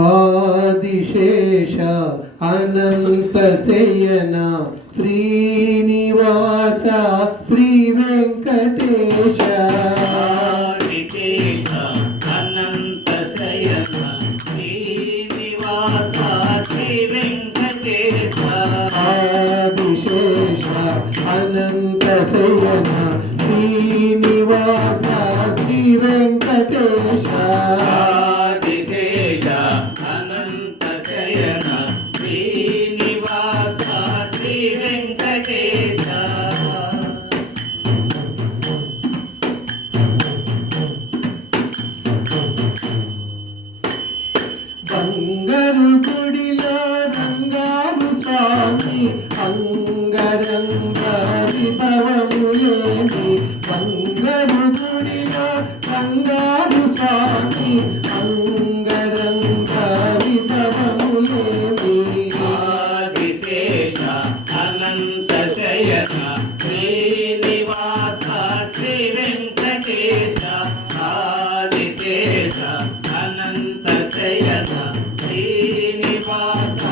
ఆదిశేష అనంత శయన శ్రీనివాస శ్రీ వెంకటేశ ఆదిశేష అనంత శయన శ్రీనివాస శ్రీ వెంకటేశ ఆదిశేష అనంత శయన శ్రీనివాస శ్రీ వెంకటేశ బంగారు గుడిలో రంగారు స్వామి అంగరంగ విభవములేని బంగారు గుడిలో రంగారు స్వామి అంగరంగ విభవములేని ఆదిశేష అనంత శయన శ్రీనివాస శ్రీ వెంకటేశ ఆదిశేష అనంత శయన శ్రీనివాస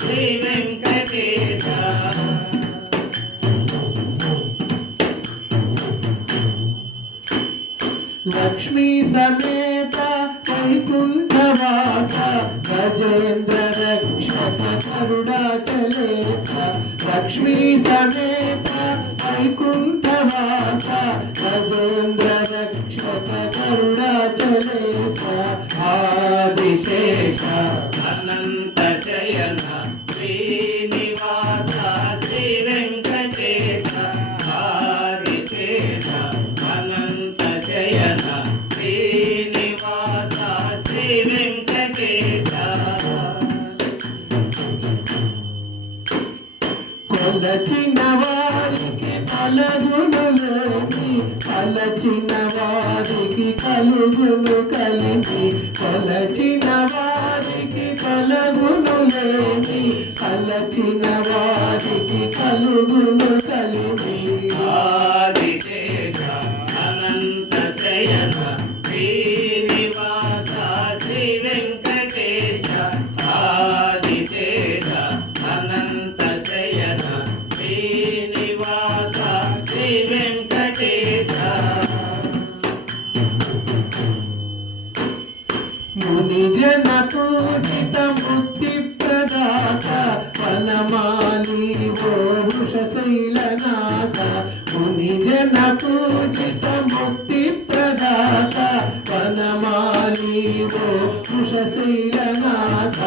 శ్రీ వెంకటేశ లక్ష్మీ సమేత వైకుంఠవాస గజేంద్ర రక్షక కరుణాచలేశ లక్ష్మీ సమేత వైకుంఠవాస గజేంద్ర రక్షక కరుణాచలేశ ఆదిశేష అనంత శయన శ్రీనివాస శ్రీ వెంకటేశ ఆదిశేష అనంత శయన శ్రీనివాస శ్రీ వెంకటేశ కొలచిన వారికి కలుగునులేని కలచిన వారికి కలుగును కలిగి కొలచిన వారికి కలుగునులేని కలచిన వారికి కలుగును కలిగి ఆదిశేష అనంత శయన శ్రీనివాస శ్రీ వెంకటేశ ఆదిశేష అనంత శయన శ్రీనివాస శ్రీ వెంకటేశ ముని జన పూజిత ముక్తి ప్రదాత వనమాలి ఓ వృషశైలనాథ ముని జన పూజిత ముక్తి ప్రదాత వనమాలి ఓ వృషశైలనాథ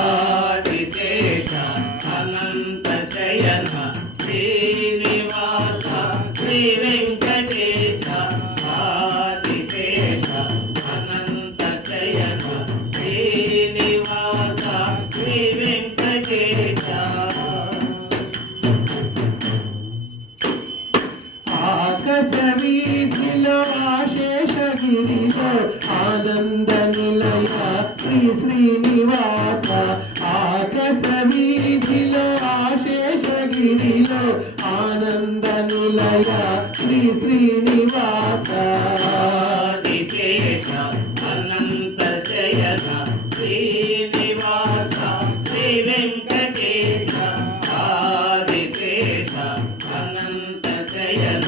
ఆదిశేష అనంత శయన శ్రీనివాస శ్రీ వెంకటేశ ఆదిశేష అనంత శయన శ్రీనివాస శ్రీ వెంకటేశ ఆకాశ వీధిలో ఆశేషగిరిలో ఆనంద నిలయ శ్రీ శ్రీనివాస ఆకాశ వీధిలో ఆశేషగిరిలో ఆనంద నిలయ శ్రీ శ్రీనివాస ఆదిశేష అనంత శయన శ్రీనివాస శ్రీ వెంకటేశ ఆదిశేష అనంత శయన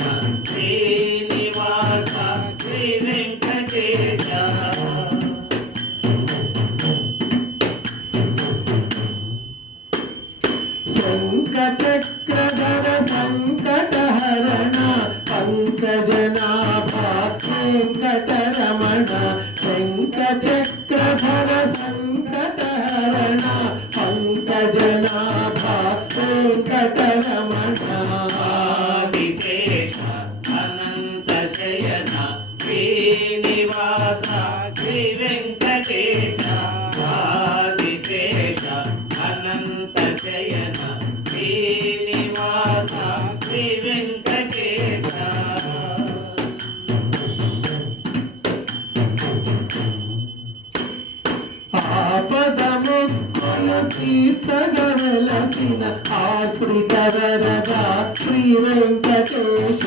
శ్రీనివాస శ్రీ వెంకటేశ శంఖచక్రధర సంకటహరణ పంకజనాభ వెంకటరమణ శంఖచక్రధర సంకటహరణ పంకజనాభ వెంకటరమణ ఆదిశేష అనంత శయన శ్రీనివాస శ్రీ వెంకటేశ ఆదిశేష అనంత శయన శ్రీనివాస శ్రీ వెంకటేశ ఆపద ముక్కులు తీర్చగలసిన ఆశ్రిత వరద శ్రీ వెంకటేశ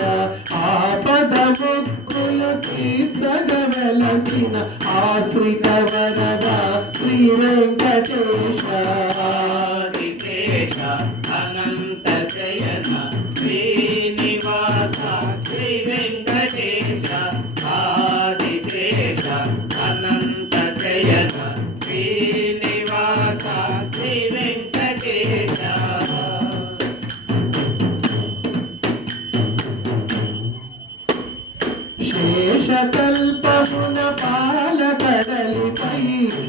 ఆపద ముక్కులు తీర్చగలసిన ఆశ్రిత వరద శ్రీ వెంకటేశ ఆదిశేష అనంత శయన శ్రీనివాస శ్రీ వెంకటేశ ఆదిశేష అనంత శయన శ్రీనివాస శ్రీ వెంకటేశ శేషకల్పమున పాలకడలిపై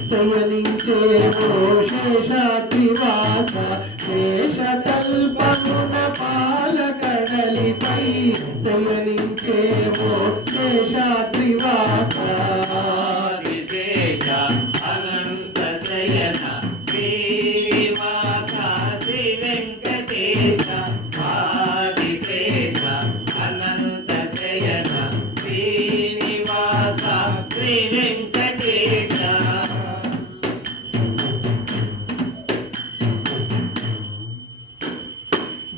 శయనించేవో శేషాద్రివాస శేషకల్పమున పాలకడలిపై శయనించేవో శేషాద్రివాస ఆదిశేష అనంత శయన శ్రీనివాస శ్రీ వెంకటేశ ఆదిశేష అనంత శయన శ్రీనివాస శ్రీ వెంకటేశ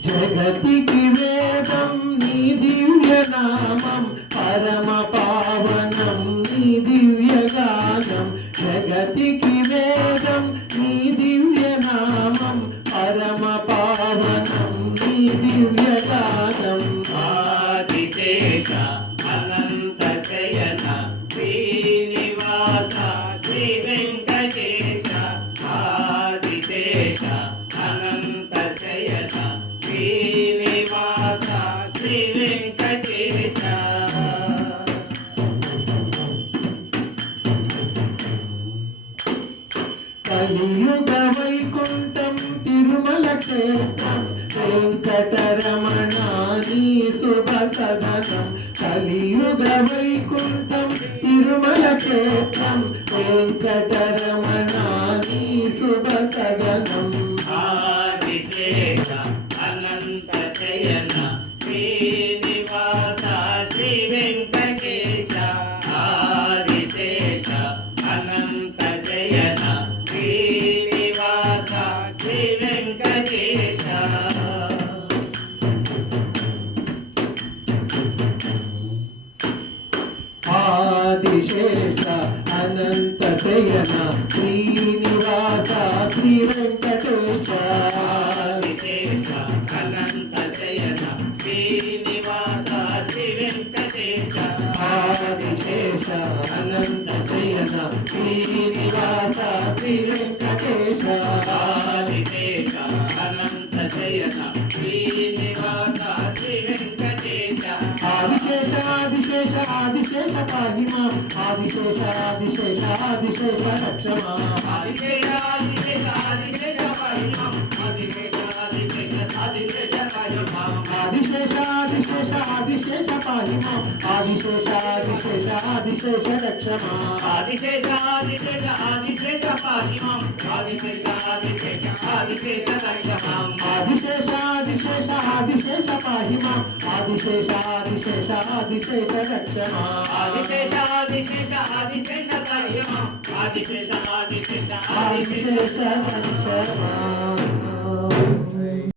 జగతికి వేదం నీ దివ్య నామం పరమ పావనం నీ దివ్య గానం జగతికి వేదం నీ దివ్య నామం పరమ పావనం నీ దివ్య గానం ఆదిశేష అనంత శయన శ్రీనివాస శ్రీ వెంకటేశ ఆదిశేష అనంత శయన శ్రీనివాస శ్రీ వెంకటేశ కలియుగ వైకుంఠం తిరుమల క్షేత్రం వెంకటరమణ నీ శుభ సదనం కలియుగ వైకుంఠం తిరుమల క్షేత్రం వెంకటరమణ నీ శుభ సదనం ఆదిశేష అనంత శయన శ్రీనివాస శ్రీ వెంకటేశ ఆదిశేష అనంత శయన శ్రీనివాస శ్రీ వెంకటేశ ఆదిశేష అనంత శయన శ్రీనివాస శ్రీ వెంకటేశ ఆదిశేష అనంత శయన శ్రీనివాస శ్రీ వెంకటేశ ఆదిశేష అనంత శయన శ్రీనివాస శ్రీ వెంకటేశ ఆదిశేష అనంత శయన శ్రీనివాస శ్రీ వెంకటేశ ఆదిశేష ఆదిశేష ఆదిశేష పాహిమా ఆదిశేష ఆదిశేష ఆదిశేష రక్షమా ఆదిశేష ఆదిశేష ఆదిశేష పాహిమా ఆదిశేష ఆదిశేష ఆదిశేష పాహిమా ఆదిశేష ఆదిశేష ఆదిశేష పాహిమా ఆదిశేష ఆదిశేష ఆదిశేష రక్షమా ఆదిశేష ఆదిశేష ఆదిశేష పాహిమా ఆదిశేష ఆదిశేష ఆదిశేష రక్షమా ఆదిశేష ఆదిశేష ఆదిశేష పాహిమా ఆదిశేష ఆదిశేష ఆదిశేష రక్షమా ఆదిశేష ఆదిశేష ఆదిశేష పాహిమా ఆదిశేష ఆదిశేష ఆదిశేష ఆదిశేష రక్షమా